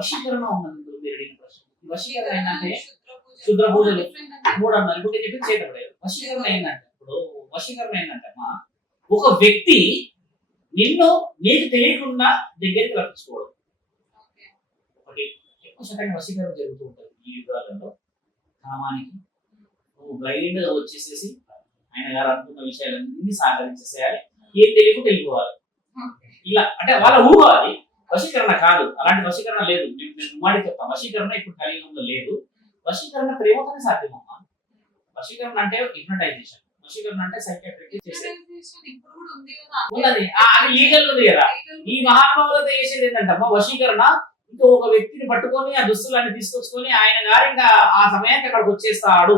వశీకరణ ఉన్నది ఇందులో మీరు అడిగిన ప్రశ్న వశీకరణ ఏంటంటే శుద్ర పూజలు. మూడు అన్నారు. ఇప్పుడు నేను చెప్పింది చేయటం వశీకరణ ఏంటంటే ఇప్పుడు వశీకరణ ఏంటంటే అమ్మా ఒక వ్యక్తి నిన్ను నీకు తెలియకుండా దగ్గరికి రప్పించుకోవడం. ఒకటి ఎక్కువ శాతం వశీకరణ జరుగుతూ ఉంటుంది ఈ యుగాలలో. కామానికి. నువ్వు బ్లైండ్ వచ్చేసేసి ఆయన గారు అనుకున్న విషయాలన్నీ సహకరించేసేయాలి ఏం తెలియకుండా వెళ్ళిపోవాలి. ఇలా అంటే వాళ్ళ ఊహ అది వశీకరణ కాదు. అలాంటి వశీకరణ లేదు. నేను మాట చెప్తాను వశీకరణ ఇప్పుడు కలియుగంలో లేదు. వశీకరణ ప్రేమతోనే సాధ్యమమ్మా. వశీకరణ అంటే హిప్నటైజేషన్ వశీకరణ అంటే సైకాట్రిక్ ఉన్నది. అది లీగల్ ఉంది కదా. ఈ మహానుభావులతో చేసేది ఏంటంటే అమ్మ వశీకరణ ఇంకో ఒక వ్యక్తిని పట్టుకొని ఆ దుస్తులన్నీ తీసుకొచ్చుకొని ఆయన గారు ఇంకా ఆ సమయానికి అక్కడికి వచ్చేస్తాడు.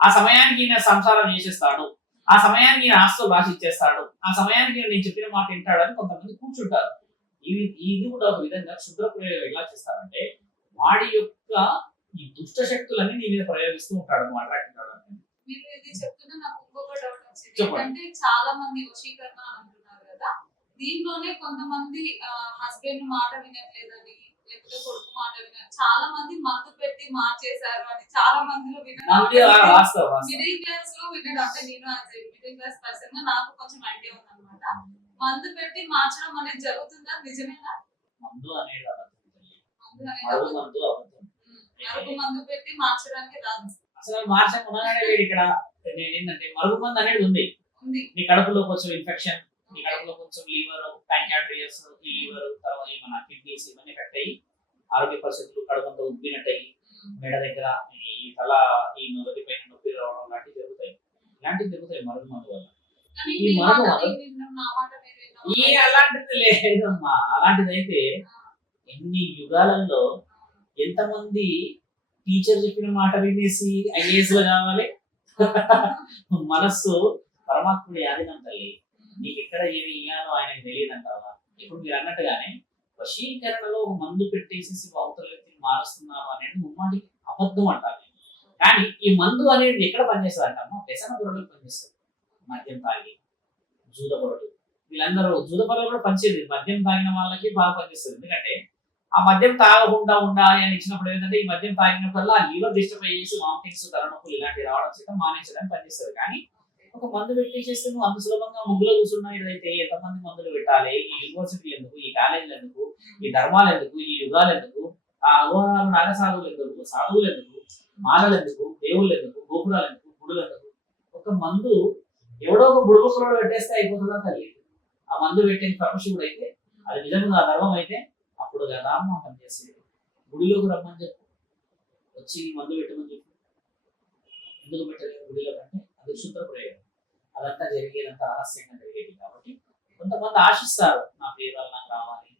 ఆ సమయానికి ఈయన సంసారం చేసేస్తాడు. ఆ సమయానికి ఈయన ఆస్తులు రాసి ఇచ్చేస్తాడు ఆ సమయానికి నేను చెప్పిన మాట వింటాడు అని కొంతమంది కూర్చుంటారు. ఇది ఇది కూడా ఒక విధంగా శుద్ర ప్రయోగం ఎలా చేస్తారంటే వాడి యొక్క ఈ దుష్ట శక్తులన్నీ నీ మీద ప్రయోగిస్తూ ఉంటాడు మాట్లాడుతుంటాడు మీరు ఇది చెప్తున్నా నాకు ఇంకొక డౌట్ వచ్చింది. ఏంటంటే చాలా మంది వశీకరణ అంటున్నారు కదా. దీంట్లోనే కొంతమంది హస్బెండ్ మాట వినట్లేదని లేకపోతే కొడుకు మాట విన చాలా మంది మందు పెట్టి మార్చేశారు అని చాలా మందిలో వినడం మిడిల్ క్లాస్లో వినడం. అంటే నేను మిడిల్ క్లాస్ పర్సన్గా నాకు కొంచెం ఐడియా ఉందన్నమాట. మందు పెట్టి మార్చడం అనేది జరుగుతుందా? నిజమేనా? మందు అనేది అబద్ధం. మందు మరుగు. మందు పెట్టి మార్చడానికి రాదు. అసలు ఇక్కడ నేను ఏంటంటే మరుగు మందు అనేది ఉంది. నీ కడుపులో కొంచెం ఇన్ఫెక్షన్ నీ కడుపులో కొంచెం లీవర్ ప్యాంకాట్రియస్ లీవర్ తర్వాత మన కిడ్నీస్ ఇవన్నీ ఎఫెక్ట్ అయ్యి ఆరోగ్య పరిస్థితులు కడుపంతా ఉబ్బినట్టయి మెడ దగ్గర ఈ తల ఈ నొదటి పైన నొప్పి రావడం లాంటివి జరుగుతాయి. ఇలాంటివి జరుగుతాయి మరుగు మందు వల్ల. ఈ నీ ఈ అలాంటిది లేదమ్మా. అలాంటిది అయితే ఎన్ని యుగాలలో ఎంతమంది టీచర్ చెప్పిన మాట వినేసి ఐఏఎస్లో కావాలి? మనస్సు పరమాత్ముడి యాదినం తల్లి. నీకు ఎక్కడ ఏమి ఇయ్యాలో ఆయనకు తెలియదు అంటావా? ఇప్పుడు మీరు అన్నట్టుగానే వశీకరణలో మందు పెట్టేసేసి అవతల వ్యక్తిని మారుస్తున్నారు అనేది ముమ్మాటికి అబద్ధం అంటారు. కానీ ఈ మందు అనేది ఎక్కడ పనిచేస్తుంది అంటమ్మా వ్యసన బుర్రలకు పనిచేస్తుంది. మద్యం తాగి జూద బుర్రలు వీళ్ళందరూ జూదపల్లి కూడా పనిచేది మద్యం తాగిన వాళ్ళకి బాగా పనిచేస్తుంది ఎందుకంటే ఆ మద్యం తాగకుండా ఉండాలి అని ఇచ్చినప్పుడు ఏంటంటే ఈ మద్యం తాగినప్పుడల్లా ఆ లివర్ డిస్టర్బ్ అయ్యేసి వామిటింగ్స్ తలనొప్పులు ఇలాంటివి రావడం చేత మానేసడానికి పనిచేస్తుంది కానీ ఒక మందు పెట్టేసేస్తే నువ్వు అంత సులభంగా ముగ్గులో కూర్చున్నా ఇదైతే ఎంతమంది మందులు పెట్టాలి? ఈ యూనివర్సిటీ ఎందుకు? ఈ కాలేజీలు ఎందుకు? ఈ ధర్మాలు ఎందుకు? ఈ యుగాలు ఎందుకు? ఆ అఘోరాలు నాగసాధువులు ఎందుకు? సాధువులు ఎందుకు? మాలలు ఎందుకు? దేవుళ్ళు ఎందుకు? గోపురాలు ఎందుకు? గుడులు ఎందుకు? ఒక మందు ఎవడో ఒక బుడుబుక్కలో పెట్టేస్తే అయిపోతుందా తల్లి? ఆ మందు పెట్టిన పరమశివుడు అయితే అది నిజంగా ఆ అయితే అప్పుడు కదా అమ్మ పనిచేసేది గుడిలోకి రమ్మని చెప్పు. వచ్చి మందు పెట్టమని చెప్పు. ఎందుకు పెట్టలేదు గుడిలో కంటే అది శుద్ధ ప్రయోగం. అదంతా జరిగేదంతా రహస్యంగా జరిగేది కాబట్టి కొంతమంది ఆశిస్తారు నా పేరు నాకు రావాలి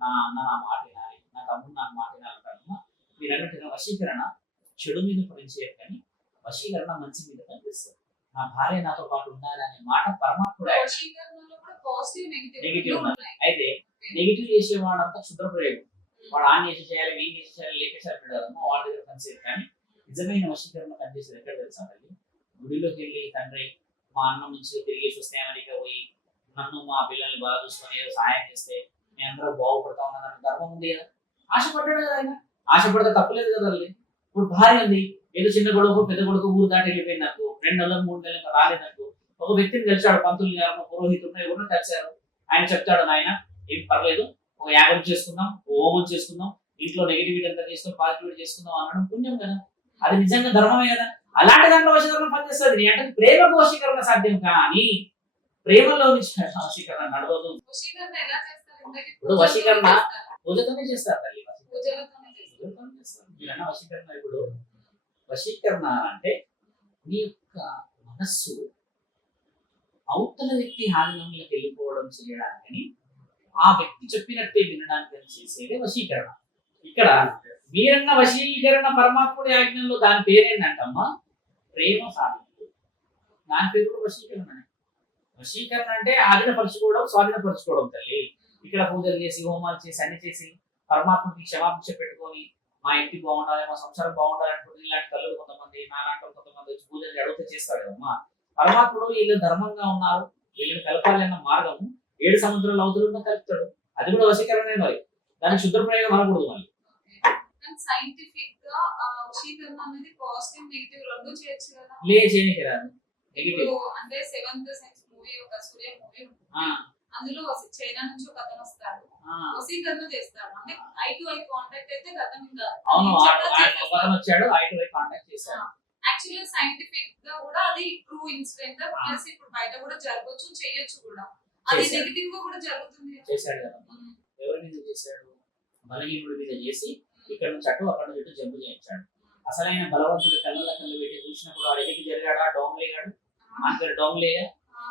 నా అన్న నా మాట వినాలి నా తమ్ముడు నాకు మాట వినాలి కనుక మీరు అన్నట్టుగా వశీకరణ చెడు మీద పనిచేయరు కానీ వశీకరణ మంచి మీద పనిచేస్తారు నా భార్య నాతో పాటు ఉండాలి అనే మాట పరమాత్ముడు నెగిటివ్ అయితే నెగిటివ్ చేసేవాడంతా శుద్ర ప్రయోగం వాడు ఆన్ చేసి చేయాలి వీన్ చేసి చేయాలి లేకేసారి పెట్టాలమ్మా వాళ్ళ దగ్గర పనిచేయదు కానీ నిజమైన వశీకరణ పనిచేసేది ఎక్కడ తెలుసా తల్లి గుడిలోకి వెళ్ళి తండ్రి మా అన్న నుంచి తిరిగేసి వస్తే అమెరికా పోయి నన్ను మా పిల్లల్ని బాగా చూసుకొని ఏదో సహాయం చేస్తే నేను అందరూ బాగుపడతా ఉన్నదని ధర్మం ఉంది కదా. ఆశపడ్డాడు కదా ఆయన? ఆశపడితే తప్పలేదు కదా ఇప్పుడు భార్య ఉంది. ఏదో చిన్న కొడుకు పెద్ద కొడుకు ఊరు దాటి వెళ్ళిపోయింది నాకు. రెండు నెలలు మూడు నెలలు ఇంకా రాలేదు నాకు. ఒక వ్యక్తిని కలిశాడు పంతులు గారు పురోహితుడు ఎవరినో కలిశారు. ఆయన చెప్తాడు నాయన ఏం పర్లేదు. ఒక యాగం చేసుకుందాం హోమం చేసుకుందాం. ఇంట్లో నెగిటివిటీ అంతా చేసుకుని పాజిటివిటీ చేసుకుందాం అనడం పుణ్యం కదా. అది నిజంగా ధర్మమే కదా. అలాంటి దాంట్లో వశీకరణ పనిచేస్తుంది. అంటే ప్రేమకు వశీకరణ సాధ్యం కానీ ప్రేమలో నుంచి వశీకరణ నడవదు. ఇప్పుడు వశీకరణ? పూజతోనే చేస్తారు తల్లి పూజలతోనే చేస్తారు. వశీకరణ ఇప్పుడు వశీకరణ అంటే నీ యొక్క మనస్సు అవతల వ్యక్తి ఆనందంలోకి వెళ్ళిపోవడం చేయడానికని ఆ వ్యక్తి చెప్పినట్టే వినడానికి అని చేసేదే వశీకరణ. ఇక్కడ మీరన్న వశీకరణ పరమాత్ముడి ఆజ్ఞంలో దాని పేరేంటంటమ్మా? ప్రేమ సాధింపు. దాని పేరు కూడా వశీకరణ వశీకరణ అంటే ఆధీనపరచుకోవడం స్వాధీనపరచుకోవడం తల్లి. ఇక్కడ పూజలు చేసి హోమాలు చేసి అన్ని చేసి పరమాత్మకి క్షమాభిక్ష పెట్టుకొని మా ఇంటి బాగుండాలి మా సంసారం బాగుండాలి అనుకుంటే ఇలాంటి తల్లులు కొంతమంది వాళ్ళు కొంతమంది వచ్చి పూజలు అడిగితే చేస్తాడు కదమ్మా. పరమాత్ముడు వీళ్ళు ధర్మంగా ఉన్నారు వీళ్ళని కలపాలి అన్న మార్గం ఏడు సముద్రాల అవతలు కలుపుతాడు. అది కూడా వశీకరణే మరి. దానికి శుద్ధ ప్రయోగం అనకూడదు మరి. సైంటిఫిక్గా వశీకరణ అనేది పాజిటివ్ నెగిటివ్ రెండు చేయొచ్చు కదా. లే చేయనికి రాదు. నెగిటివ్ అంటే సెవెంత్ సెన్స్ మూవీ ఒక సూర్య మూవీ అందులో చైనా నుంచి ఒక అతను వస్తాడు. వశీకరణ చేస్తాడు. అంటే ఐ టు ఐ కాంటాక్ట్ అయితే గతం ఇంకా వచ్చాడు ఐటు వై కాంటాక్ట్ చేశాడు. యాక్చువల్లీ సైంటిఫిక్గా కూడా అది ట్రూ ఇన్సిడెంట్ ప్లస్ ఇప్పుడు బయట కూడా జరగవచ్చు చేయొచ్చు కూడా. అది. నెగిటివ్గా కూడా జరుగుతుంది. చేశాడు ఎవరి మీద చేశాడు? బలహీనుడి మీద చేసి ఇక్కడ నుంచి అటు అక్కడ నుంచి జంపు చేయించాడు. అసలైన బలవంతుడు కళ్ళ కళ్ళు పెట్టి చూసినప్పుడు వాడు ఎదిగి జరిగాడా డోంగ్లేగాడు పేరు డోంగ్లేగా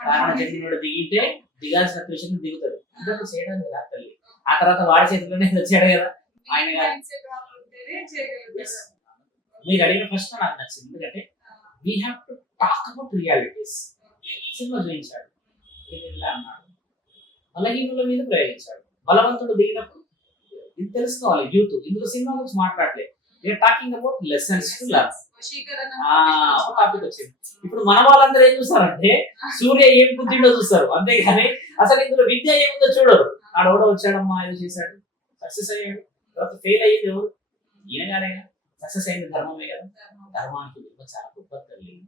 కారణ జన్ముడు దిగితే దిగాల్సిన ట్యూషన్ దిగుతాడు. ఇదంతా చేయడానికి రాదు తల్లి. ఆ తర్వాత వాడి చేతిలోనే వచ్చాడు కదా. ఆయన. మీరు అడిగిన ప్రశ్న నాకు నచ్చింది. ఎందుకంటే we have to talk about realities cinema చూపించాడు. ఇలా అన్నాడు. బలహీనుల మీద ప్రయోగించాడు. బలవంతుడు దిగినప్పుడు ఇది తెలుసుకోవాలి యూత్. ఇందులో సినిమా గురించి మాట్లాడలేదు. We're talking about lessons to learn ఒక టాపిక్ వచ్చింది. ఇప్పుడు మన వాళ్ళందరూ ఏం చూస్తారంటే సూర్య ఏం బుద్ధిండో చూస్తారు. అంతేగాని అసలు ఇందులో విద్య ఏముందో చూడరు. ఆడోడో వచ్చాడమ్మా ఏదో చేశాడు. సక్సెస్ అయ్యాడు. తర్వాత ఫెయిల్ అయ్యేది ఎవరు? ఈయన గానే సక్సెస్ అయింది ధర్మమే కదా. ధర్మానికి చాలా గొప్ప తల్లి.